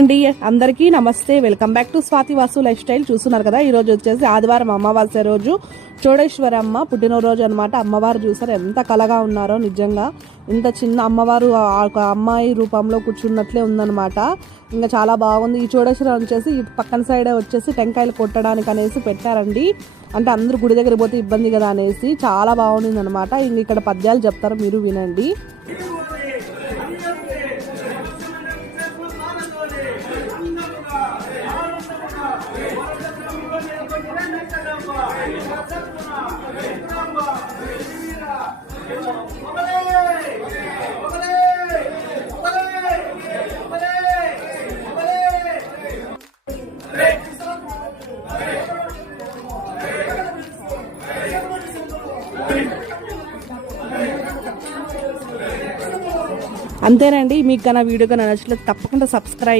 అండి అందరికీ నమస్తే, welcome back to Swathi Vasu life style. చూస్తున్నారు కదా, ఈ రోజు వచ్చేసి ఆదివారం అమావాస్య రోజు చోడేశ్వరమ్మ పుట్టినరోజు అనమాట. అమ్మవారు చూసారు ఎంత కలగా ఉన్నారో, నిజంగా ఇంత చిన్న అమ్మవారు అమ్మాయి రూపంలో కూర్చున్నట్లే ఉందనమాట. ఇంకా చాలా బాగుంది. ఈ చోడేశ్వరం వచ్చేసి పక్కన సైడ్ వచ్చేసి టెంకాయలు కొట్టడానికి అనేసి పెట్టారండి. అంటే అందరూ గుడి దగ్గర పోతే ఇబ్బంది కదా అనేసి చాలా బాగుంది అనమాట. ఇంక ఇక్కడ పద్యాలు చెప్తారు, మీరు వినండి. అంతేనండి. మీకు కన్నా వీడియో కన్నా నచ్చలేదు తప్పకుండా సబ్స్క్రైబ్